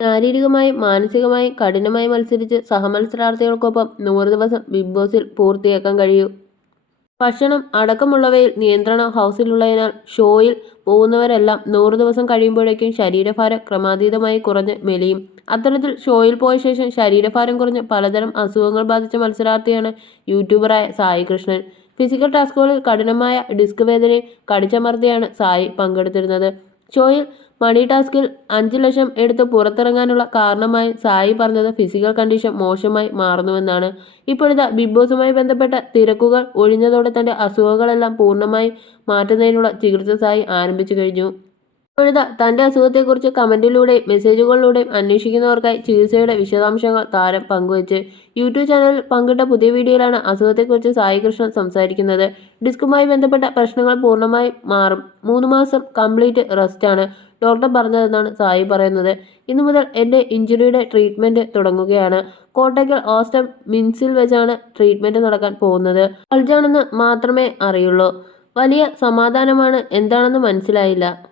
ശാരീരികമായും മാനസികമായും കഠിനമായി മത്സരിച്ച് സഹമത്സരാർത്ഥികൾക്കൊപ്പം നൂറ് ദിവസം ബിഗ് ബോസിൽ പൂർത്തിയാക്കാൻ കഴിയൂ. ഭക്ഷണം അടക്കമുള്ളവയിൽ നിയന്ത്രണം ഹൗസിലുള്ളതിനാൽ ഷോയിൽ പോകുന്നവരെല്ലാം നൂറ് ദിവസം കഴിയുമ്പോഴേക്കും ശരീരഭാരം ക്രമാതീതമായി കുറഞ്ഞ് മെലിയും. അത്തരത്തിൽ ഷോയിൽ പോയ ശേഷം ശരീരഭാരം കുറഞ്ഞ് പലതരം അസുഖങ്ങൾ ബാധിച്ച മത്സരാർത്ഥിയാണ് യൂട്യൂബറായ സായി കൃഷ്ണൻ. ഫിസിക്കൽ ടാസ്കുകളിൽ കഠിനമായ ഡിസ്ക് വേദനയും കടിച്ചമർത്തിയാണ് സായി പങ്കെടുത്തിരുന്നത്. ഷോയിൽ മണി ടാസ്കിൽ അഞ്ച് ലക്ഷം എടുത്ത് പുറത്തിറങ്ങാനുള്ള കാരണമായി സായി പറഞ്ഞത് ഫിസിക്കൽ കണ്ടീഷൻ മോശമായി മാറുന്നുവെന്നാണ്. ഇപ്പോഴത്തെ ബിഗ് ബോസുമായി ബന്ധപ്പെട്ട തിരക്കുകൾ ഒഴിഞ്ഞതോടെ തന്റെ അസുഖങ്ങളെല്ലാം പൂർണമായി മാറ്റുന്നതിനുള്ള ചികിത്സ സായി ആരംഭിച്ചു കഴിഞ്ഞു. ഇപ്പോഴത്തെ തന്റെ അസുഖത്തെക്കുറിച്ച് കമന്റിലൂടെയും മെസ്സേജുകളിലൂടെയും അന്വേഷിക്കുന്നവർക്കായി ചികിത്സയുടെ വിശദാംശങ്ങൾ താരം പങ്കുവച്ച് യൂട്യൂബ് ചാനലിൽ പങ്കിട്ട പുതിയ വീഡിയോയിലാണ് അസുഖത്തെക്കുറിച്ച് സായി കൃഷ്ണൻ സംസാരിക്കുന്നത്. ഡിസ്കുമായി ബന്ധപ്പെട്ട പ്രശ്നങ്ങൾ പൂർണമായി മാറും. മൂന്ന് മാസം കംപ്ലീറ്റ് റെസ്റ്റാണ്. ഡോക്ടർ പറഞ്ഞതെന്നാണ് സായി പറയുന്നത്. ഇന്നു മുതൽ എന്റെ ഇഞ്ചുറിയുടെ ട്രീറ്റ്മെന്റ് തുടങ്ങുകയാണ്. കോട്ടയ്ക്കൽ ഓസ്റ്റം മിൻസിൽ വെച്ചാണ് ട്രീറ്റ്മെന്റ് നടക്കാൻ പോകുന്നത്. അൾജാണെന്ന് മാത്രമേ അറിയുള്ളൂ. വലിയ സമാധാനമാണ് എന്താണെന്ന് മനസ്സിലായില്ല.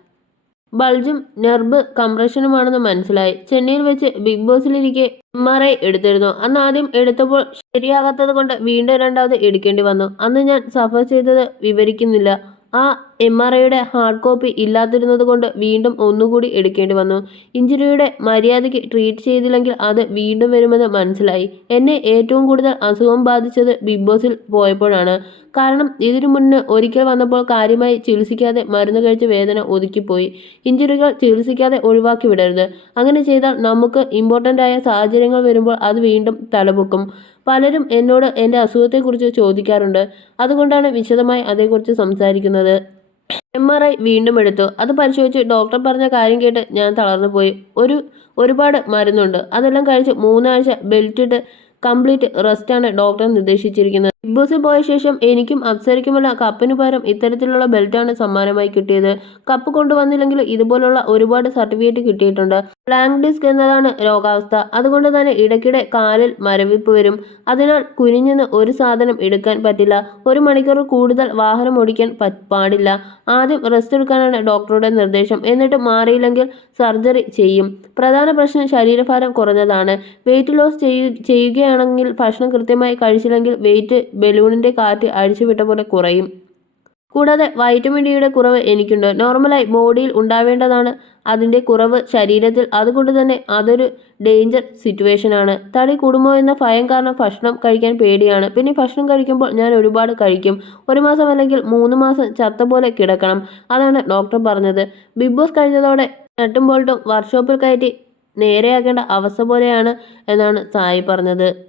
ബൾജും നെർബ് കംപ്രഷനുമാണെന്ന് മനസ്സിലായി. ചെന്നൈയിൽ വെച്ച് ബിഗ് ബോസിലിരിക്കെ എം ആർ ഐ എടുത്തിരുന്നു. അന്ന് ആദ്യം എടുത്തപ്പോൾ ശരിയാകാത്തത് കൊണ്ട് വീണ്ടും രണ്ടാമത് എടുക്കേണ്ടി വന്നു. അന്ന് ഞാൻ സഫർ ചെയ്തത് വിവരിക്കുന്നില്ല. ആ എം ആർ ഐയുടെ ഹാർഡ് കോപ്പി ഇല്ലാതിരുന്നത് കൊണ്ട് വീണ്ടും ഒന്നുകൂടി എടുക്കേണ്ടി വന്നു. ഇഞ്ചുറിയുടെ മര്യാദയ്ക്ക് ട്രീറ്റ് ചെയ്തില്ലെങ്കിൽ അത് വീണ്ടും വരുമെന്ന് മനസ്സിലായി. എന്നെ ഏറ്റവും കൂടുതൽ അസുഖം ബാധിച്ചത് ബിഗ് ബോസിൽ പോയപ്പോഴാണ്. കാരണം ഇതിനു മുന്നേ ഒരിക്കൽ വന്നപ്പോൾ കാര്യമായി ചികിത്സിക്കാതെ മരുന്ന് കഴിച്ച് വേദന ഒതുക്കിപ്പോയി. ഇഞ്ചുറികൾ ചികിത്സിക്കാതെ ഒഴിവാക്കി വിടരുത്. അങ്ങനെ ചെയ്താൽ നമുക്ക് ഇമ്പോർട്ടന്റ് ആയ സാഹചര്യങ്ങൾ വരുമ്പോൾ അത് വീണ്ടും തലപൊക്കും. പലരും എന്നോട് എന്റെ അസുഖത്തെക്കുറിച്ച് ചോദിക്കാറുണ്ട്. അതുകൊണ്ടാണ് വിശദമായി അതേക്കുറിച്ച് സംസാരിക്കുന്നത്. എം ആർ ഐ വീണ്ടും എടുത്തു. അത് പരിശോധിച്ച് ഡോക്ടർ പറഞ്ഞ കാര്യം കേട്ട് ഞാൻ തളർന്നു പോയി. ഒരു ഒരുപാട് മരുന്നുണ്ട്. അതെല്ലാം കഴിച്ച് മൂന്നാഴ്ച ബെൽറ്റ് ഇട്ട് കംപ്ലീറ്റ് റെസ്റ്റാണ് ഡോക്ടർ നിർദ്ദേശിച്ചിരിക്കുന്നത്. ബിഗ് ബോസിൽ പോയ ശേഷം എനിക്കും അപ്സരയ്ക്കുമല്ല കപ്പിന് പകരം ഇത്തരത്തിലുള്ള ബെൽറ്റാണ് സമ്മാനമായി കിട്ടിയത്. കപ്പ് കൊണ്ടുവന്നില്ലെങ്കിൽ ഇതുപോലുള്ള ഒരുപാട് സർട്ടിഫിക്കറ്റ് കിട്ടിയിട്ടുണ്ട്. ബ്ലാങ്ക് ഡിസ്ക് എന്നതാണ് രോഗാവസ്ഥ. അതുകൊണ്ട് തന്നെ ഇടയ്ക്കിടെ കാലിൽ മരവിപ്പ് വരും. അതിനാൽ കുനിഞ്ഞെന്ന് ഒരു സാധനം എടുക്കാൻ പറ്റില്ല. ഒരു മണിക്കൂർ കൂടുതൽ വാഹനം ഓടിക്കാൻ പാടില്ല. ആദ്യം റെസ്റ്റ് എടുക്കാനാണ് ഡോക്ടറുടെ നിർദ്ദേശം. എന്നിട്ട് മാറിയില്ലെങ്കിൽ സർജറി ചെയ്യും. പ്രധാന പ്രശ്നം ശരീരഭാരം കുറഞ്ഞതാണ്. വെയിറ്റ് ലോസ് ചെയ്യുകയാണെങ്കിൽ ഭക്ഷണം കൃത്യമായി കഴിച്ചില്ലെങ്കിൽ വെയിറ്റ് ബലൂണിന്റെ കാറ്റ് അഴിച്ചുവിട്ട പോലെ കുറയും. കൂടാതെ വൈറ്റമിൻ ഡിയുടെ കുറവ് എനിക്കുണ്ട്. നോർമലായി ബോഡിയിൽ ഉണ്ടാവേണ്ടതാണ് അതിന്റെ കുറവ് ശരീരത്തിൽ. അതുകൊണ്ട് തന്നെ അതൊരു ഡേഞ്ചർ സിറ്റുവേഷനാണ് തടി കൂടുമോ എന്ന ഭയം കാരണം ഭക്ഷണം കഴിക്കാൻ പേടിയാണ്. പിന്നെ ഭക്ഷണം കഴിക്കുമ്പോൾ ഞാൻ ഒരുപാട് കഴിക്കും. ഒരു മാസം അല്ലെങ്കിൽ മൂന്ന് മാസം ചത്ത പോലെ കിടക്കണം. അതാണ് ഡോക്ടർ പറഞ്ഞത്. ബിഗ് ബോസ് കഴിഞ്ഞതോടെ നട്ടും ബോൾട്ടും വർക്ക്ഷോപ്പിൽ കയറ്റി നേരെയാക്കേണ്ട അവസ്ഥ പോലെയാണ് എന്നാണ് സായി പറഞ്ഞത്.